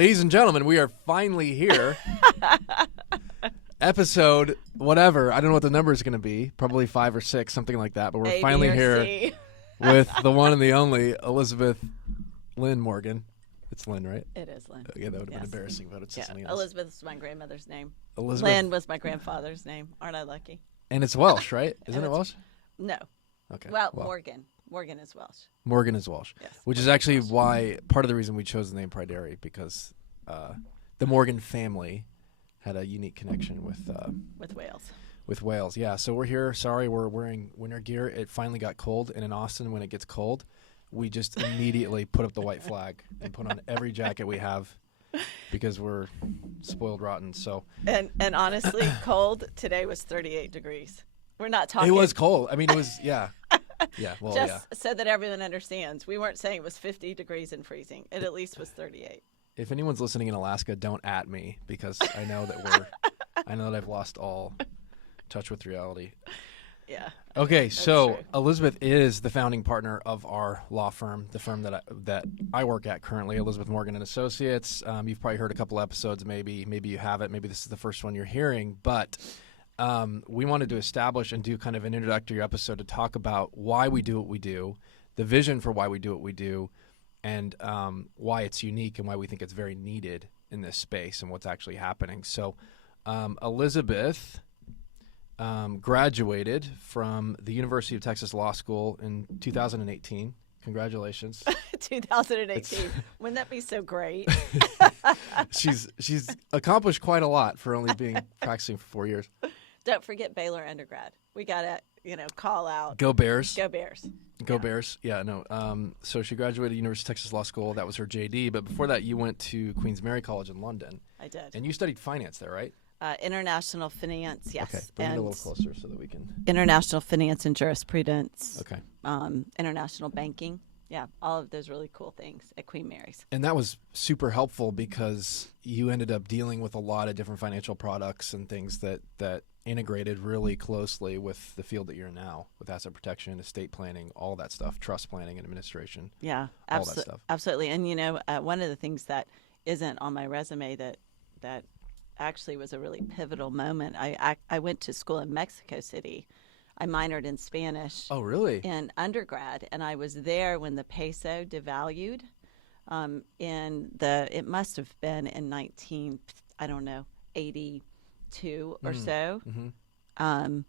Ladies and gentlemen, we are finally here. Episode whatever. I don't know what the number is going to be. Probably 5 or 6, something like that. But we're A, finally B, or here C. with the one and the only Elizabeth Lynn Morgan. It's Lynn, right? It is Lynn. Yeah, that would have been embarrassing, but it's something else. Elizabeth is my grandmother's name. Elizabeth. Lynn was my grandfather's name. Aren't I lucky? And it's Welsh, right? Isn't it Welsh? No. Okay. Well, Morgan. Morgan is Welsh. Morgan is Welsh. Yes. Which is actually why part of the reason we chose the name Pryderi, because the Morgan family had a unique connection with Wales. With Wales, yeah. So we're here. Sorry, we're wearing winter gear. It finally got cold, and in Austin, when it gets cold, we just immediately put up the white flag and put on every jacket we have because we're spoiled rotten. So and honestly, cold today was 38 degrees. We're not talking. It was cold. I mean, it was yeah. Well, just so that everyone understands, we weren't saying it was 50 degrees and freezing. It at least was 38. If anyone's listening in Alaska, don't at me because I know that I know that I've lost all touch with reality. Yeah. Okay, so true. Elizabeth is the founding partner of our law firm, the firm that I work at currently, Elizabeth Morgan and Associates. You've probably heard a couple episodes, maybe you haven't. Maybe this is the first one you're hearing, but we wanted to establish and do kind of an introductory episode to talk about why we do what we do, the vision for why we do what we do, and why it's unique and why we think it's very needed in this space and what's actually happening. So Elizabeth graduated from the University of Texas Law School in 2018. Congratulations. 2018. Wouldn't that be so great? She's accomplished quite a lot for only being practicing for 4 years. Don't forget Baylor undergrad. We got to, call out. Go Bears. Go Bears. Go Bears. Yeah, no. So she graduated University of Texas Law School. That was her JD. But before that, you went to Queen's Mary College in London. I did. And you studied finance there, right? International finance, yes. Okay, bring it a little closer so that we can. International finance and jurisprudence. Okay. International banking. Yeah, all of those really cool things at Queen Mary's. And that was super helpful because you ended up dealing with a lot of different financial products and things that integrated really closely with the field that you're in now, with asset protection, estate planning, all that stuff, trust planning and administration. Yeah, all that stuff. Absolutely. And, one of the things that isn't on my resume that actually was a really pivotal moment, I went to school in Mexico City. I minored in Spanish. Oh, really? In undergrad, and I was there when the peso devalued. It must have been in 82 or so. Mm-hmm.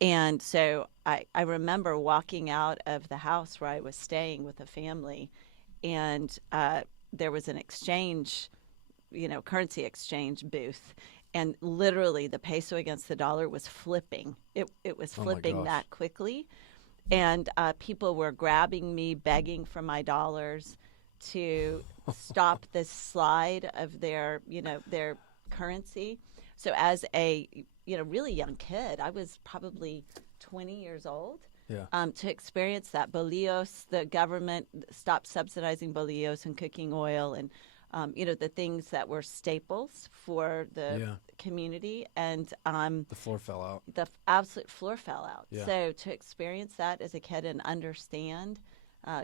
And so I remember walking out of the house where I was staying with a family, and there was an exchange, currency exchange booth. And literally, the peso against the dollar was flipping. It was flipping that quickly, and people were grabbing me, begging for my dollars to stop this slide of their currency. So, as a really young kid, I was probably 20 years old. Yeah. To experience that, bolillos, the government stopped subsidizing bolillos and cooking oil, and the things that were staples for the community, and the floor fell out. The absolute floor fell out. Yeah. So to experience that as a kid and understand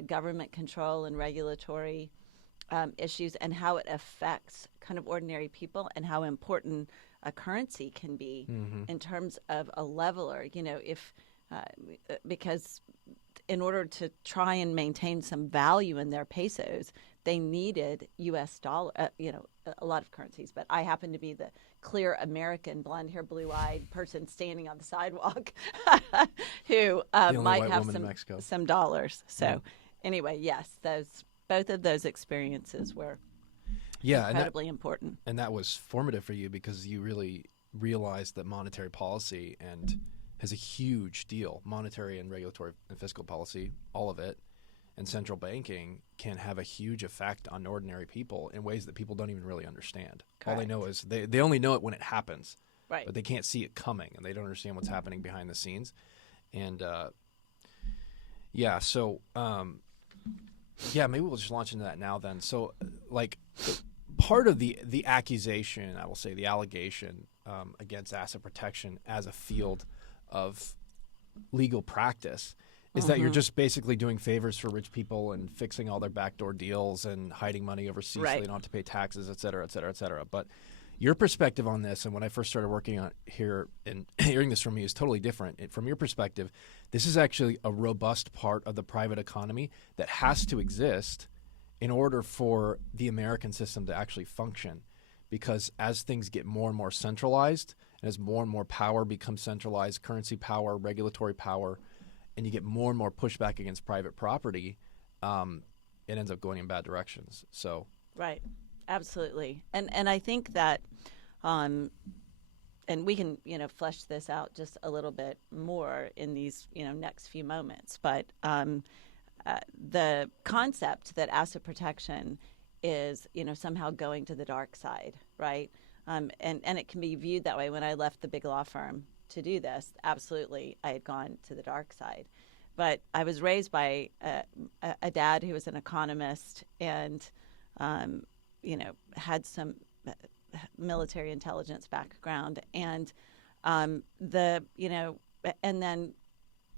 government control and regulatory issues and how it affects kind of ordinary people and how important a currency can be in terms of a leveler, because in order to try and maintain some value in their pesos, they needed U.S. dollar, a lot of currencies. But I happen to be the clear American, blonde-haired, blue-eyed person standing on the sidewalk who might have some dollars. So anyway, yes, both of those experiences were incredibly important. And that was formative for you because you really realized that monetary policy has a huge deal. Monetary and regulatory and fiscal policy, all of it, and central banking can have a huge effect on ordinary people in ways that people don't even really understand. Correct. All they know is they only know it when it happens, right? But they can't see it coming, and they don't understand what's happening behind the scenes. And maybe we'll just launch into that now then. So, part of the accusation, I will say, the allegation against asset protection as a field of legal practice is that you're just basically doing favors for rich people and fixing all their backdoor deals and hiding money overseas so they don't have to pay taxes, et cetera, et cetera, et cetera. But your perspective on this, and when I first started working on here and hearing this from you, is totally different. From your perspective, this is actually a robust part of the private economy that has to exist in order for the American system to actually function. Because as things get more and more centralized, and as more and more power becomes centralized, currency power, regulatory power, and you get more and more pushback against private property, it ends up going in bad directions. So right, absolutely, and I think that, and we can flesh this out just a little bit more in these next few moments. But the concept that asset protection is somehow going to the dark side, right? And it can be viewed that way. When I left the big law firm to do this, absolutely, I had gone to the dark side. But I was raised by a dad who was an economist and, had some military intelligence background, and and then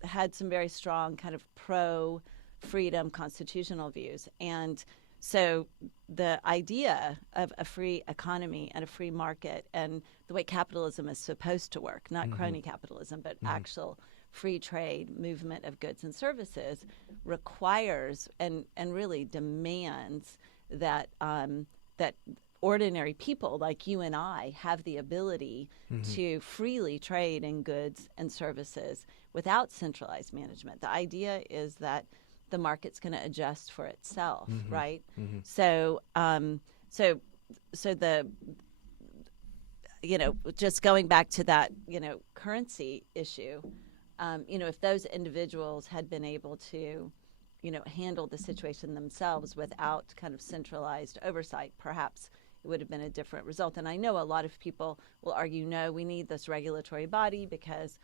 had some very strong kind of pro-freedom constitutional views. And so the idea of a free economy and a free market and the way capitalism is supposed to work, not crony capitalism, but actual free trade movement of goods and services, requires and really demands that that ordinary people like you and I have the ability to freely trade in goods and services without centralized management. The idea is that the market's going to adjust for itself, right? So, so the, just going back to that, currency issue, if those individuals had been able to, handle the situation themselves without kind of centralized oversight, perhaps it would have been a different result. And I know a lot of people will argue, no, we need this regulatory body because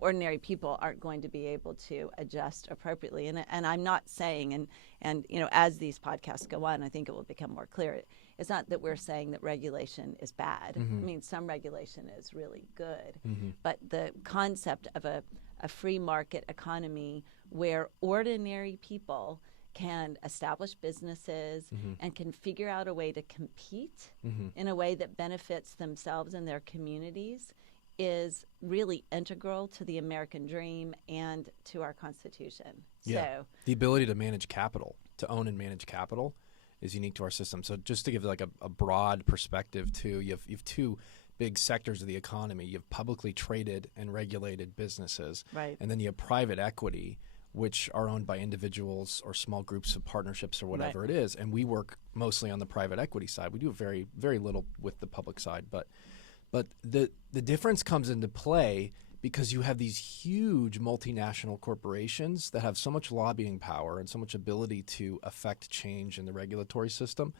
ordinary people aren't going to be able to adjust appropriately. And I'm not saying, and as these podcasts go on, I think it will become more clear. It's not that we're saying that regulation is bad. I mean, some regulation is really good. But the concept of a free market economy where ordinary people can establish businesses and can figure out a way to compete in a way that benefits themselves and their communities is really integral to the American dream and to our Constitution. Yeah. So the ability to manage capital, to own and manage capital, is unique to our system. So just to give like a broad perspective too, you have two big sectors of the economy. You have publicly traded and regulated businesses, right, and then you have private equity, which are owned by individuals or small groups of partnerships or whatever it is. And we work mostly on the private equity side. We do very, very little with the public side, but the difference comes into play because you have these huge multinational corporations that have so much lobbying power and so much ability to affect change in the regulatory system.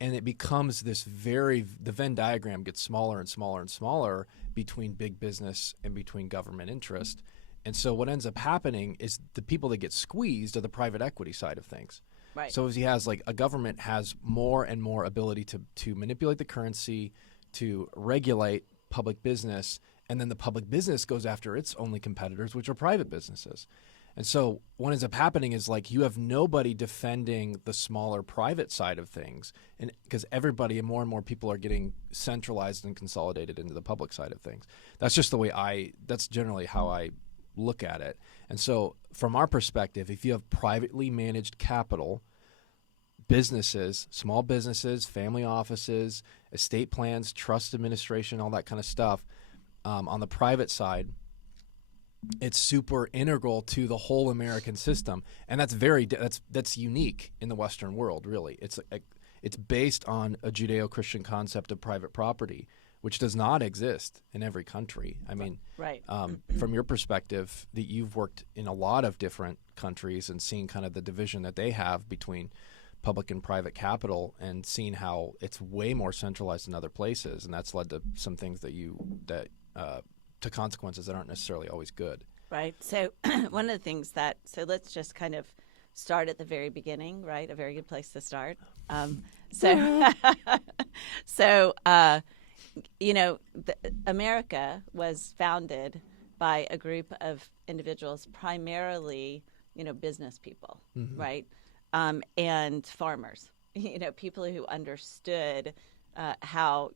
And it becomes this the Venn diagram gets smaller and smaller and smaller between big business and between government interest. And so what ends up happening is the people that get squeezed are the private equity side of things. right, So as he has a government has more and more ability to manipulate the currency, to regulate public business, and then the public business goes after its only competitors, which are private businesses. And so what ends up happening is you have nobody defending the smaller private side of things, and because everybody and more people are getting centralized and consolidated into the public side of things. That's just the way that's generally how I look at it. And so from our perspective, if you have privately managed capital, businesses, small businesses, family offices, estate plans, trust administration, all that kind of stuff, on the private side, it's super integral to the whole American system, and that's unique in the Western world. Really, it's based on a Judeo-Christian concept of private property, which does not exist in every country. I mean, right. From your perspective, that you've worked in a lot of different countries and seen kind of the division that they have between public and private capital, and seen how it's way more centralized in other places, and that's led to some things to consequences that aren't necessarily always good. Right. So one of the things so let's just kind of start at the very beginning, right? A very good place to start. America was founded by a group of individuals, primarily, business people, right? And farmers, people who understood how,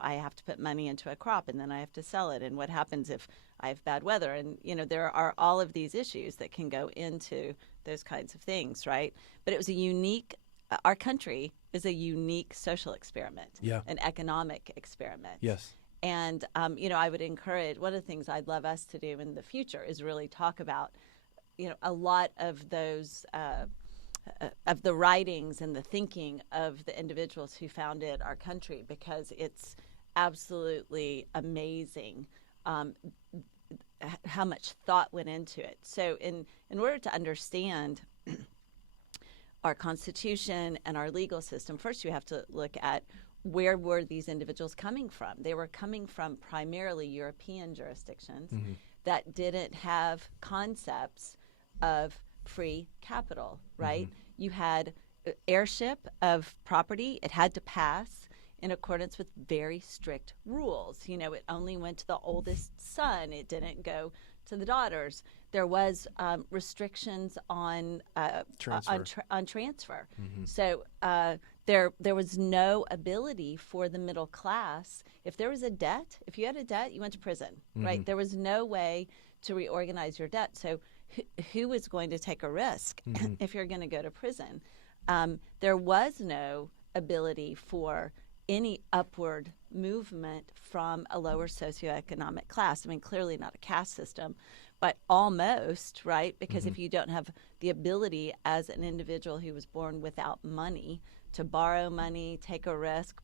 I have to put money into a crop and then I have to sell it. And what happens if I have bad weather? And, there are all of these issues that can go into those kinds of things, right? But it was our country is a unique social experiment, an economic experiment. Yes. And, I would encourage, one of the things I'd love us to do in the future is really talk about, a lot of those, of the writings and the thinking of the individuals who founded our country, because it's absolutely amazing how much thought went into it. So in order to understand our Constitution and our legal system, first you have to look at where were these individuals coming from. They were coming from primarily European jurisdictions that didn't have concepts of free capital, right? You had heirship of property. It had to pass in accordance with very strict rules. It only went to the oldest son. It didn't go to the daughters. There was restrictions on transfer. On transfer. So there was no ability for the middle class. If there was a debt, if you had a debt, you went to prison, right? There was no way to reorganize your debt. So who is going to take a risk if you're going to go to prison? There was no ability for any upward movement from a lower socioeconomic class. I mean, clearly not a caste system, but almost, right? Because if you don't have the ability as an individual who was born without money to borrow money, take a risk,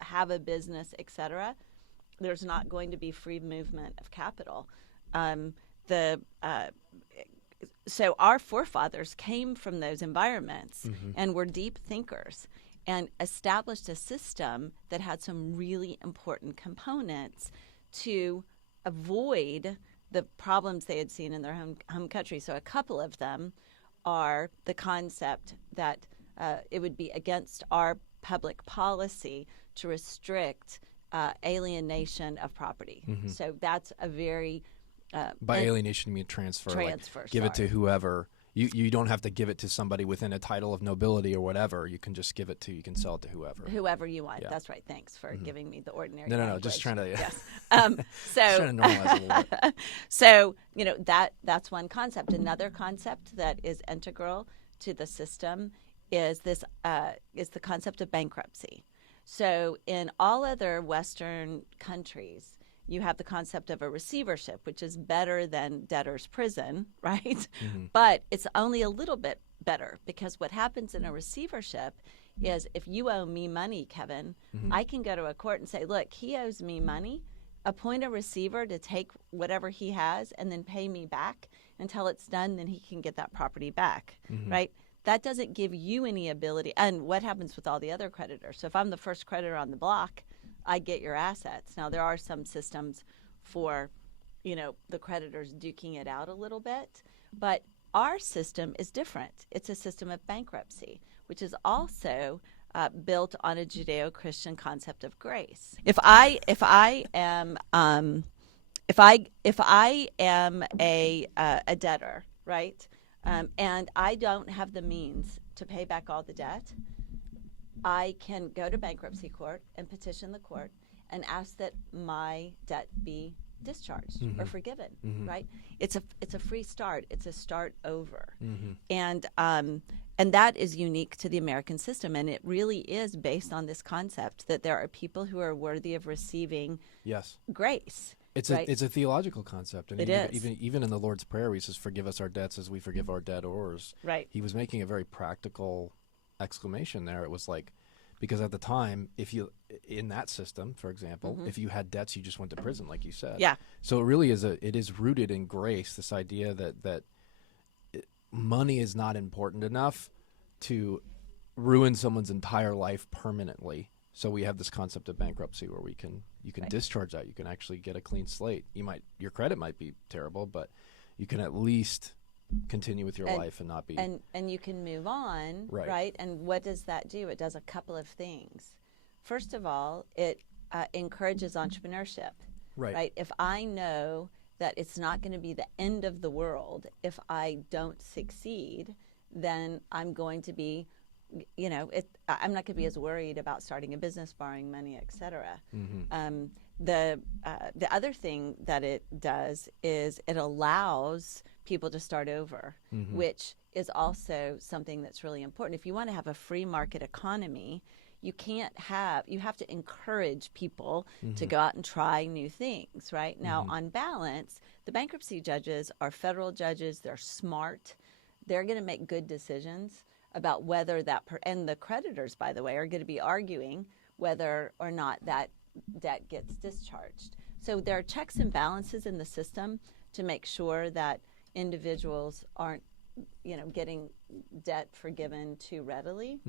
have a business, etc., there's not going to be free movement of capital. So our forefathers came from those environments and were deep thinkers and established a system that had some really important components to avoid the problems they had seen in their home country. So a couple of them are the concept that it would be against our public policy to restrict alienation of property. So that's a very by alienation, you mean transfer. Transfer. Give it to whoever. You don't have to give it to somebody within a title of nobility or whatever. You can just give it to. You can sell it to whoever. Whoever you want. Yeah. That's right. Thanks for giving me the ordinary. No. Just trying to. Yes. Just trying to normalize a little bit. So that's one concept. Another concept that is integral to the system is the concept of bankruptcy. So in all other Western countries, you have the concept of a receivership, which is better than debtor's prison, right? But it's only a little bit better, because what happens in a receivership is if you owe me money, Kevin, I can go to a court and say, look, he owes me money. Appoint a receiver to take whatever he has and then pay me back until it's done. Then he can get that property back, right? That doesn't give you any ability. And what happens with all the other creditors? So if I'm the first creditor on the block, I get your assets. Now, there are some systems for, the creditors duking it out a little bit, but our system is different. It's a system of bankruptcy, which is also built on a Judeo-Christian concept of grace. If I am a debtor, right, and I don't have the means to pay back all the debt, I can go to bankruptcy court and petition the court and ask that my debt be discharged or forgiven, right? It's a free start. It's a start over. And that is unique to the American system, and it really is based on this concept that there are people who are worthy of receiving grace. It's a theological concept, and even in the Lord's Prayer, he says, "Forgive us our debts as we forgive our debtors." Right. He was making a very practical exclamation there. It was like, because at the time, if you in that system, for example, if you had debts, you just went to prison, like you said. Yeah. So it really is it is rooted in grace. This idea that money is not important enough to ruin someone's entire life permanently. So we have this concept of bankruptcy where you can discharge that. You can actually get a clean slate. Your credit might be terrible, but you can at least continue with your life and not be and you can move on, right? And what does that do? It does a couple of things. First of all, it encourages entrepreneurship, right? If I know that it's not going to be the end of the world if I don't succeed, then I'm going to be, I'm not going to be as worried about starting a business, borrowing money, et cetera. The other thing that it does is it allows people to start over, which is also something that's really important. If you want to have a free market economy, you have to encourage people to go out and try new things, right? Now, on balance, the bankruptcy judges are federal judges. They're smart. They're going to make good decisions about whether and the creditors, by the way, are going to be arguing whether or not that debt gets discharged. So there are checks and balances in the system to make sure that individuals aren't, getting debt forgiven too readily.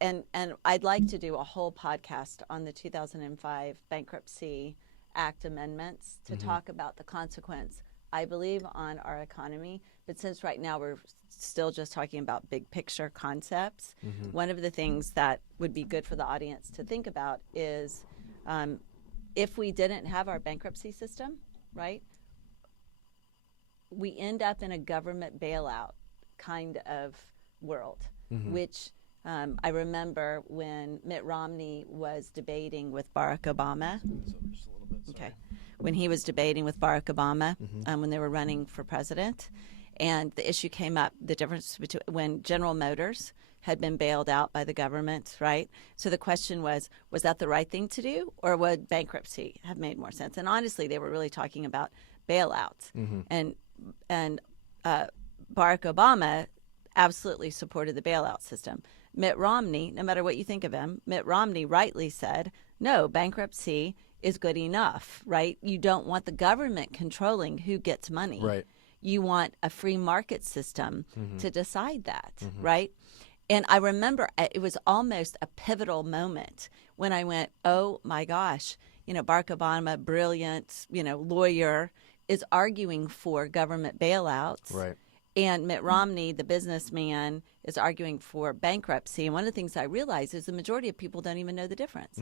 And I'd like to do a whole podcast on the 2005 Bankruptcy Act amendments to talk about the consequence, I believe, on our economy. But since right now we're still just talking about big picture concepts, one of the things that would be good for the audience to think about is if we didn't have our bankruptcy system, right, we end up in a government bailout kind of world, which I remember when Mitt Romney was debating with Barack Obama. Okay. When he was debating with Barack Obama, when they were running for president, and the issue came up, the difference between when General Motors had been bailed out by the government, right? So the question was that the right thing to do, or would bankruptcy have made more sense? And honestly, they were really talking about bailouts. And Barack Obama absolutely supported the bailout system. Mitt Romney, no matter what you think of him, Mitt Romney rightly said, no, bankruptcy is good enough, right? You don't want the government controlling who gets money. Right. You want a free market system to decide that, right? And I remember it was almost a pivotal moment when I went, oh my gosh, Barack Obama, brilliant, lawyer, is arguing for government bailouts. Right. And Mitt Romney, the businessman, is arguing for bankruptcy. And one of the things I realized is the majority of people don't even know the difference.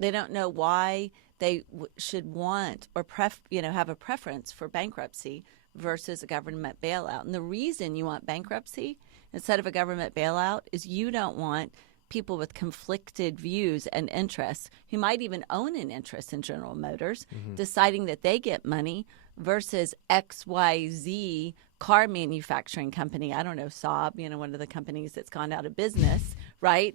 They don't know why they should want or have a preference for bankruptcy versus a government bailout. And the reason you want bankruptcy instead of a government bailout is you don't want people with conflicted views and interests who might even own an interest in General Motors deciding that they get money versus XYZ car manufacturing company. I don't know, Saab, one of the companies that's gone out of business, right?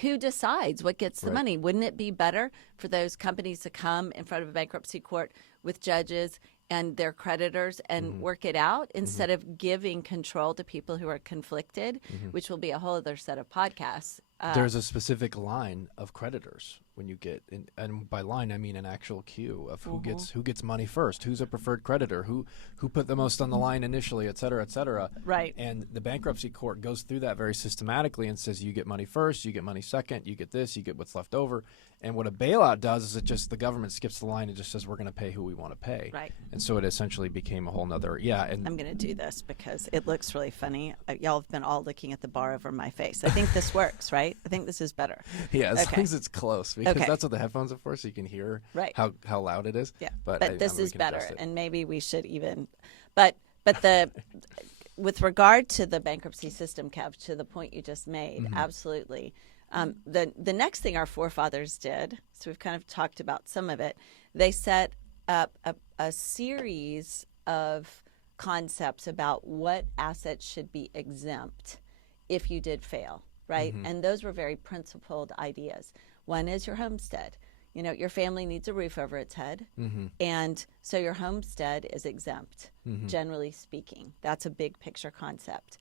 Who decides what gets the money? Wouldn't it be better for those companies to come in front of a bankruptcy court with judges and their creditors and work it out instead of giving control to people who are conflicted, which will be a whole other set of podcasts. There's a specific line of creditors when you get in, and by line I mean an actual queue of who gets money first, who's a preferred creditor, who put the most on the line initially, et cetera, et cetera. Right. And the bankruptcy court goes through that very systematically and says you get money first, you get money second, you get this, you get what's left over. And what a bailout does is the government skips the line and just says we're going to pay who we want to pay. Right. And so it essentially became a whole nother, and I'm going to do this because it looks really funny. Y'all have been all looking at the bar over my face. I think this works, right? I think this is better. Yeah, as long as it's close, because that's what the headphones are for, so you can hear how loud it is. Yeah, but this is better, and maybe we should even, but with regard to the bankruptcy system, Kev, to the point you just made, absolutely. The next thing our forefathers did, so we've kind of talked about some of it, they set up a series of concepts about what assets should be exempt if you did fail, right? And those were very principled ideas. One is your homestead. Your family needs a roof over its head, and so your homestead is exempt, generally speaking. That's a big picture concept.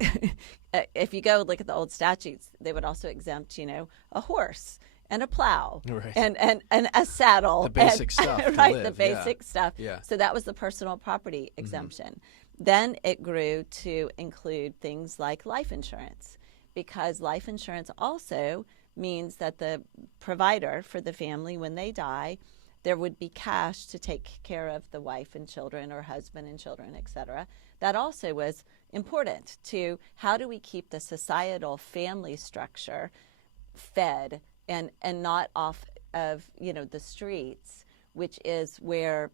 If you go look at the old statutes, they would also exempt, a horse and a plow and a saddle. The basic stuff. Right, the basic stuff. Yeah. So that was the personal property exemption. Then it grew to include things like life insurance, because life insurance also means that the provider for the family, when they die, there would be cash to take care of the wife and children or husband and children, et cetera. That also was important to how do we keep the societal family structure fed and not off of, the streets, which is where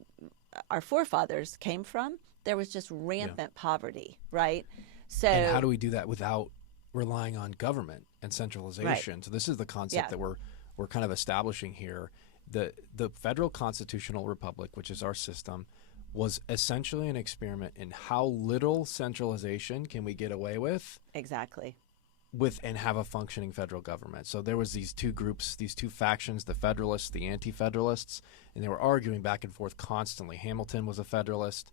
our forefathers came from, there was just rampant poverty, right? So, and how do we do that without relying on government and centralization? Right. So this is the concept that we're kind of establishing here. The federal constitutional republic, which is our system, was essentially an experiment in how little centralization can we get away with. Exactly. And have a functioning federal government. So there was these two groups, these two factions, the Federalists, the Anti-Federalists, and they were arguing back and forth constantly. Hamilton was a Federalist,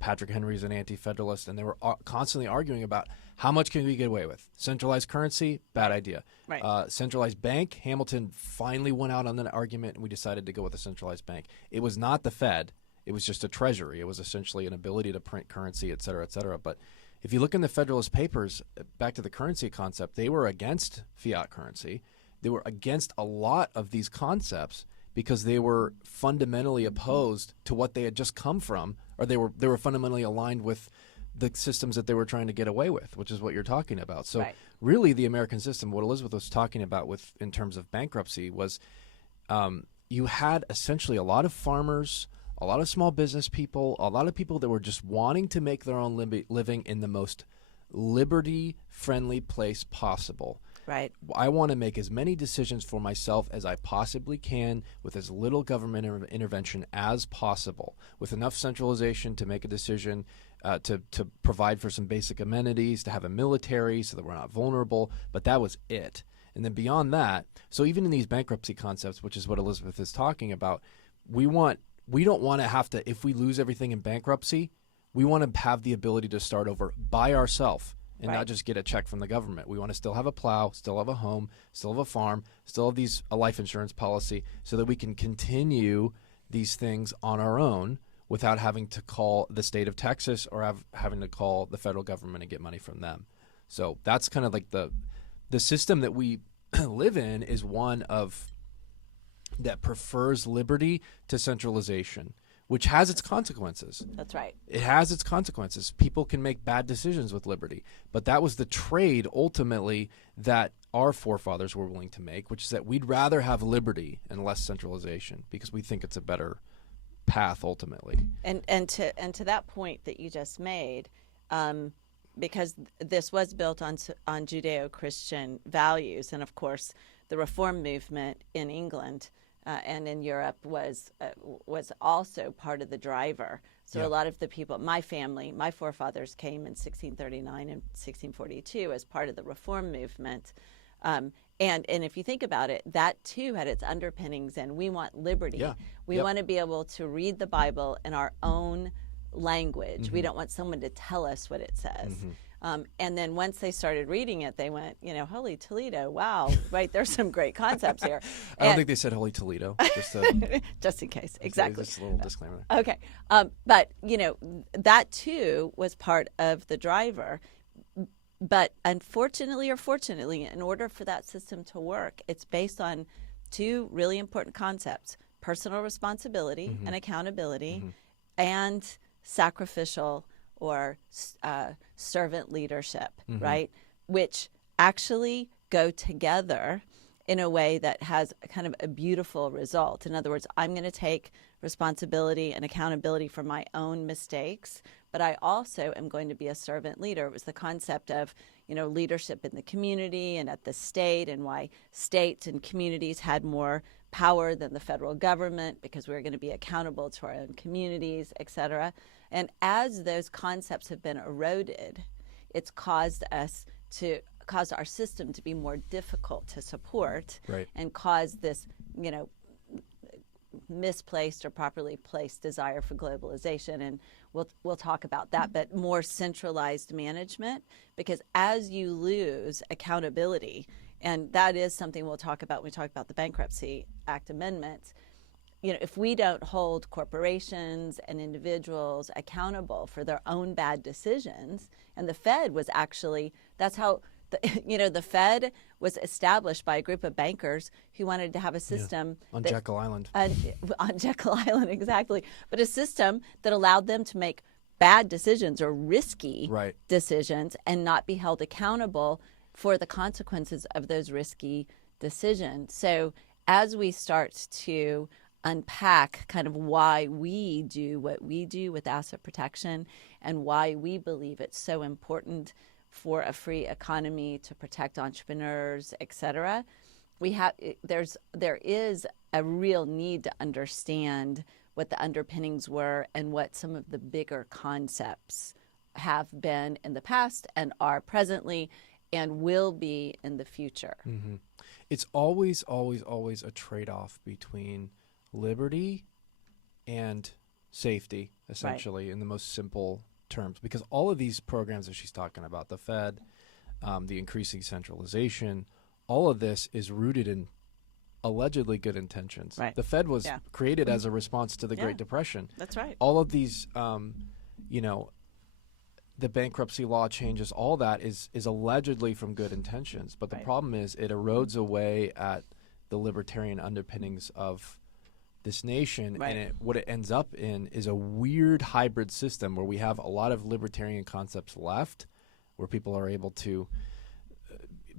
Patrick Henry is an Anti-Federalist, and they were constantly arguing about how much can we get away with. Centralized currency, bad idea. Right. Centralized bank, Hamilton finally went out on that argument, and we decided to go with a centralized bank. It was not the Fed. It was just a treasury. It was essentially an ability to print currency, et cetera, et cetera. But if you look in the Federalist Papers, back to the currency concept, they were against fiat currency. They were against a lot of these concepts because they were fundamentally opposed to what they had just come from, or they were fundamentally aligned with the systems that they were trying to get away with, which is what you're talking about. So really the American system, what Elizabeth was talking about in terms of bankruptcy was you had essentially a lot of farmers, a lot of small business people, a lot of people that were just wanting to make their own living in the most liberty-friendly place possible. Right. I want to make as many decisions for myself as I possibly can with as little government intervention as possible, with enough centralization to make a decision, to provide for some basic amenities, to have a military so that we're not vulnerable, but that was it. And then beyond that, so even in these bankruptcy concepts, which is what Elizabeth is talking about, we don't want to have to, if we lose everything in bankruptcy, we want to have the ability to start over by ourselves and not just get a check from the government. We want to still have a plow, still have a home, still have a farm, still have a life insurance policy so that we can continue these things on our own without having to call the state of Texas or having to call the federal government and get money from them. So that's kind of like the system that we live in is one that prefers liberty to centralization, which has its consequences. That's right. It has its consequences. People can make bad decisions with liberty. But that was the trade, ultimately, that our forefathers were willing to make, which is that we'd rather have liberty and less centralization because we think it's a better path, ultimately. And to that point that you just made, because this was built on Judeo-Christian values, and of course, the Reform movement in England and in Europe was also part of the driver. So a lot of the people, my family, my forefathers came in 1639 and 1642 as part of the Reform movement. And if you think about it, that too had its underpinnings, and we want liberty. Yeah. We want to be able to read the Bible in our own language. We don't want someone to tell us what it says. And then once they started reading it, they went, Holy Toledo, wow, right? There's some great concepts here. I don't think they said Holy Toledo, just in case, exactly. Just a little disclaimer. Okay, but that too was part of the driver. But unfortunately or fortunately, in order for that system to work, it's based on two really important concepts: personal responsibility and accountability, and sacrificial or servant leadership, right? Which actually go together in a way that has kind of a beautiful result. In other words, I'm going to take responsibility and accountability for my own mistakes, but I also am going to be a servant leader. It was the concept of, leadership in the community and at the state, and why states and communities had more power than the federal government because we were going to be accountable to our own communities, et cetera. And as those concepts have been eroded, it's caused our system to be more difficult to support, and cause this, misplaced or properly placed desire for globalization. And we'll talk about that, but more centralized management, because as you lose accountability, and that is something we'll talk about when we talk about the Bankruptcy Act amendments, if we don't hold corporations and individuals accountable for their own bad decisions, and the Fed was actually, that's how, the Fed was established by a group of bankers who wanted to have a system on Jekyll Island. On Jekyll Island, exactly. But a system that allowed them to make bad decisions or risky decisions and not be held accountable for the consequences of those risky decisions. So as we start to unpack kind of why we do what we do with asset protection and why we believe it's so important for a free economy to protect entrepreneurs, et cetera, there is a real need to understand what the underpinnings were and what some of the bigger concepts have been in the past and are presently and will be in the future. Mm-hmm. It's always, always, always a trade-off between liberty and safety, essentially, in the most simple terms. Because all of these programs that she's talking about, the Fed, the increasing centralization, all of this is rooted in allegedly good intentions. Right. The Fed was created as a response to the Yeah. Great Depression. That's right. All of these, the bankruptcy law changes, all that is allegedly from good intentions. But the problem is it erodes away at the libertarian underpinnings of this nation. Right. And what it ends up in is a weird hybrid system where we have a lot of libertarian concepts left, where people are able to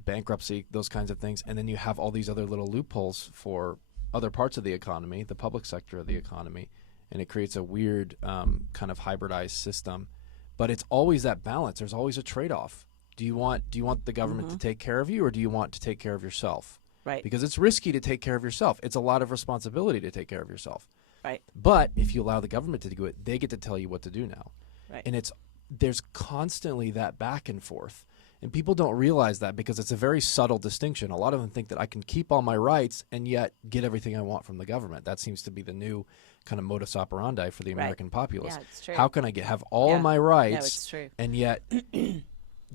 bankruptcy, those kinds of things. And then you have all these other little loopholes for other parts of the economy, the public sector of the economy. And it creates a weird kind of hybridized system. But it's always that balance. There's always a trade-off. Do you want the government to take care of you, or do you want to take care of yourself? Right. Because it's risky to take care of yourself. It's a lot of responsibility to take care of yourself. Right. But if you allow the government to do it, they get to tell you what to do now. Right. And there's constantly that back and forth. And people don't realize that because it's a very subtle distinction. A lot of them think that I can keep all my rights and yet get everything I want from the government. That seems to be the new kind of modus operandi for the American populace. Yeah, it's true. How can I have all my rights No, it's true. and yet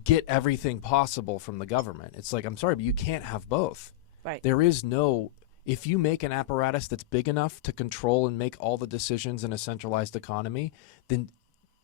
get everything possible from the government? It's like, I'm sorry, but you can't have both. Right. There is no, if you make an apparatus that's big enough to control and make all the decisions in a centralized economy, then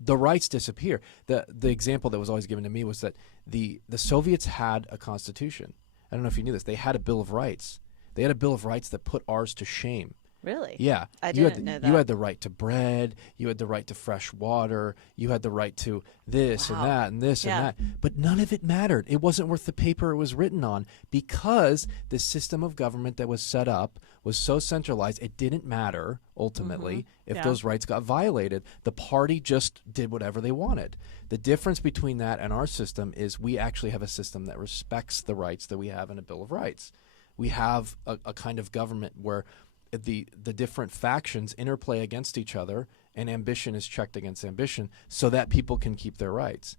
the rights disappear. The example that was always given to me was that the Soviets had a constitution. I don't know if you knew this. They had a Bill of Rights. They had a Bill of Rights that put ours to shame. Really? Yeah. I didn't know that. You had the right to bread. You had the right to fresh water. You had the right to this and that and this and that. But none of it mattered. It wasn't worth the paper it was written on because the system of government that was set up was so centralized, it didn't matter, ultimately, if those rights got violated. The party just did whatever they wanted. The difference between that and our system is we actually have a system that respects the rights that we have in a Bill of Rights. We have a kind of government where the different factions interplay against each other and ambition is checked against ambition so that people can keep their rights.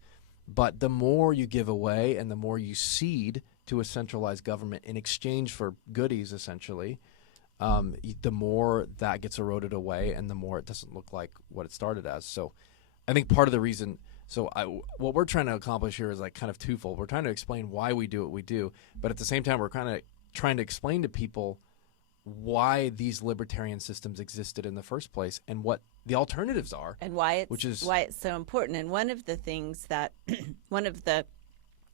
But the more you give away and the more you cede to a centralized government in exchange for goodies, essentially, the more that gets eroded away and the more it doesn't look like what it started as. So I think part of the reason what we're trying to accomplish here is like kind of twofold. We're trying to explain why we do what we do, but at the same time we're kind of trying to explain to people why these libertarian systems existed in the first place and what the alternatives are, and why it's so important. And one of the things that one of the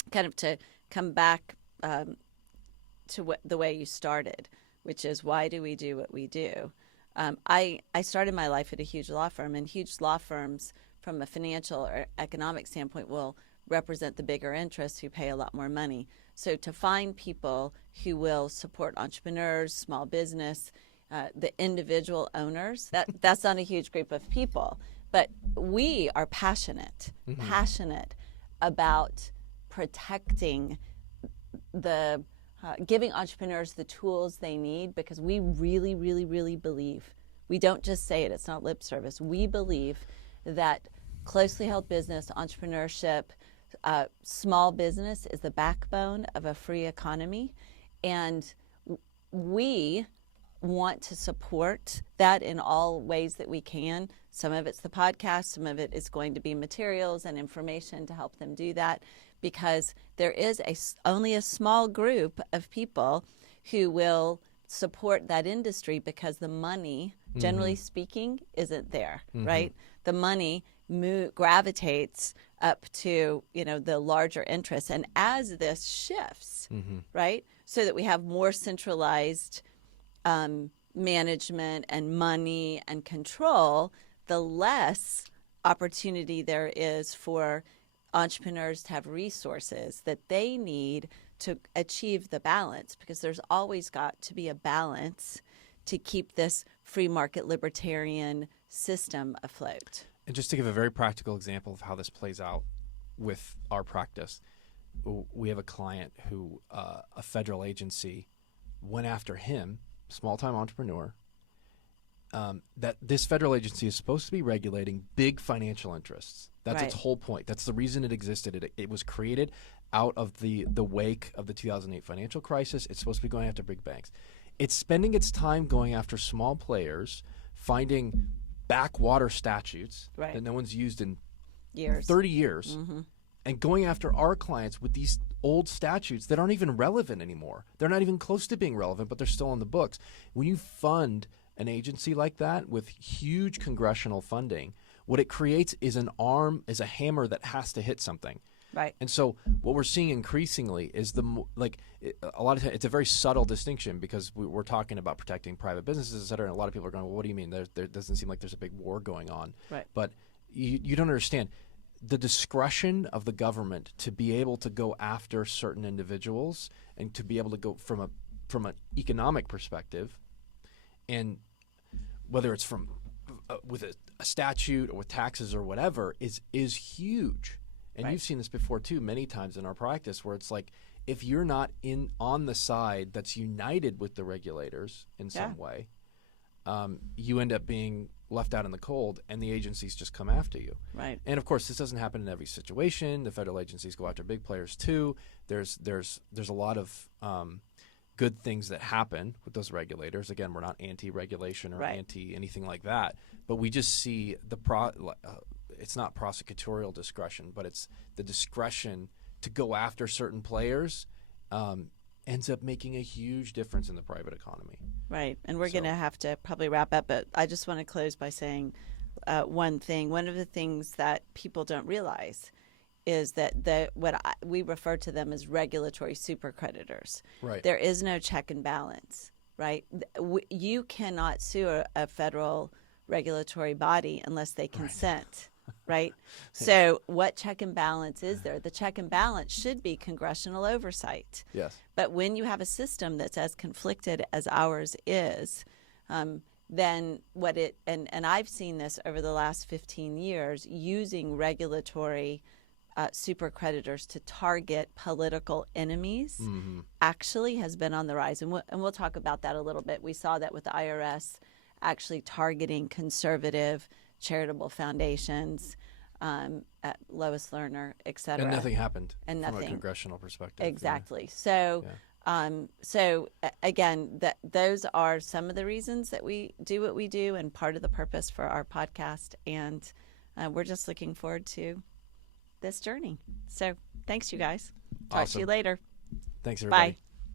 kind of to come back to the way you started, which is why do we do what we do? I started my life at a huge law firm, and huge law firms from a financial or economic standpoint will represent the bigger interests who pay a lot more money. So to find people who will support entrepreneurs, small business, the individual owners, that's not a huge group of people. But we are passionate about protecting giving entrepreneurs the tools they need, because we really, really, really believe, we don't just say it, it's not lip service, we believe that closely held business, entrepreneurship, small business is the backbone of a free economy, and we want to support that in all ways that we can. Some of it's the podcast, some of it is going to be materials and information to help them do that, because there is only a small group of people who will support that industry because the money, generally speaking, isn't there, right? The money gravitates up to, the larger interests. And as this shifts, right, so that we have more centralized management and money and control, the less opportunity there is for entrepreneurs to have resources that they need to achieve the balance, because there's always got to be a balance to keep this free market libertarian system afloat. And just to give a very practical example of how this plays out with our practice, we have a client who a federal agency went after him, small-time entrepreneur, that this federal agency is supposed to be regulating big financial interests. That's its whole point. That's the reason it existed. It was created out of the wake of the 2008 financial crisis. It's supposed to be going after big banks. It's spending its time going after small players, finding backwater statutes that no one's used in 30 years, and going after our clients with these old statutes that aren't even relevant anymore. They're not even close to being relevant, but they're still on the books. When you fund an agency like that with huge congressional funding, what it creates is an arm, is a hammer that has to hit something. Right. And so what we're seeing increasingly is a lot of times it's a very subtle distinction, because we're talking about protecting private businesses, et cetera, and a lot of people are going, well, what do you mean? There doesn't seem like there's a big war going on. Right. But you don't understand. The discretion of the government to be able to go after certain individuals and to be able to go from an economic perspective, and whether it's from with a statute or with taxes or whatever, is huge. And you've seen this before too, many times in our practice, where it's like, if you're not on the side that's united with the regulators in some way, you end up being left out in the cold, and the agencies just come after you. Right. And of course, this doesn't happen in every situation. The federal agencies go after big players too. There's a lot of good things that happen with those regulators. Again, we're not anti-regulation or anti anything like that, but we just see it's not prosecutorial discretion, but it's the discretion to go after certain players ends up making a huge difference in the private economy. Right. And we're going to have to probably wrap up, but I just want to close by saying one thing. One of the things that people don't realize is that we refer to them as regulatory supercreditors. Right. There is no check and balance, right? You cannot sue a federal regulatory body unless they consent. Right. So what check and balance is there? The check and balance should be congressional oversight. Yes. But when you have a system that's as conflicted as ours is, then and I've seen this over the last 15 years, using regulatory super creditors to target political enemies actually has been on the rise. And we'll talk about that a little bit. We saw that with the IRS actually targeting conservative charitable foundations, Lois Lerner, et cetera. And nothing happened from a congressional perspective. Exactly. So, again, those are some of the reasons that we do what we do, and part of the purpose for our podcast. And we're just looking forward to this journey. So thanks, you guys. Talk to you later. Thanks, everybody. Bye.